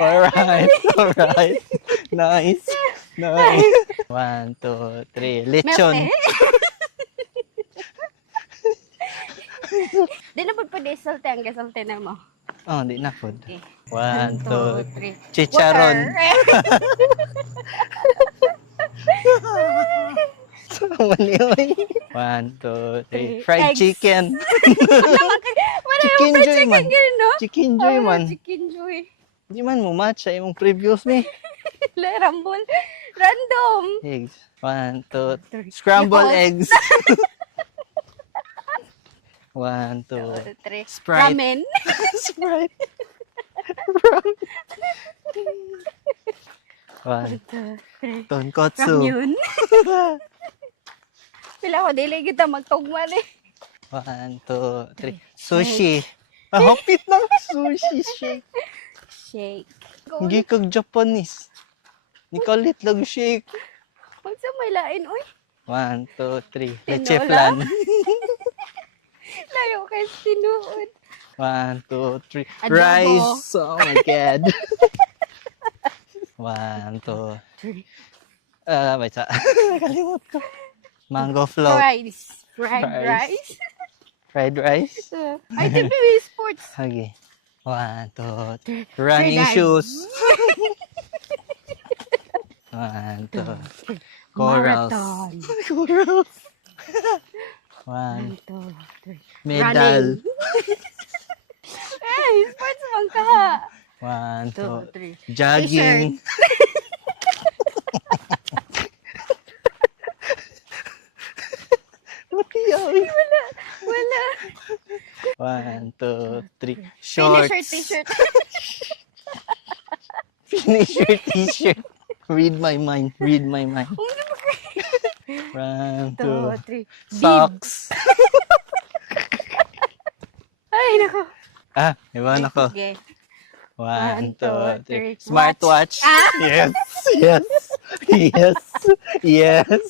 Alright, alright. Nice. Nice. 1, 2, 3. Lechon. Di na pwede salte ang gasalte na mo. Oh, di na food. Okay. 1, 2, 3. chicharon. Sama niyo. 1, 2, 3. Fried Eggs. chicken. Wala Chicken yung joy man. chicken no? Chicken joy man. Chicken joy. Di man mo match sa imong previous me. Rambol. Random. Eggs. 1, 2, 3. scrambled eggs. 1, 2, 3. Sprite. Ramen. Sprite. 1, 2, 3. tonkotsu. Ramyun. Pila ko, dili kita magtugma eh. 1, 2, 3. Sushi. Ah, hapit na. Sushi shake. Shake. Hindi kag Japanese. Nikalit lang shake. Huwag sa may lain, uy. 1, 2, 3. Tinola? Leche flan. Layo kay sinuod. 1, 2, 3. Adobo. Rice. Oh my God. 1, 2. Wait sa. Nakalimot ko. Mango float. Rice. Fried Rice. rice. Fried rice. Ay, TV sports. Okay. 1, 2, 3. Running Third shoes. 1, 2. Corals. Marathon. Corals. 1, 1. 2, 3. Medal. Eh, sports man ka. 1, 2, 3. 2. Jogging. Wala. 1, 2, 3. Finisher Shorts. t-shirt. Finish your t-shirt. Read my mind. Read my mind. 1, 2, 3. 2. Socks. Ay, nako. Ah, iwan ako. Okay. 1, 2, 3. three. Smartwatch. Ah! Yes. Yes. Yes. Yes.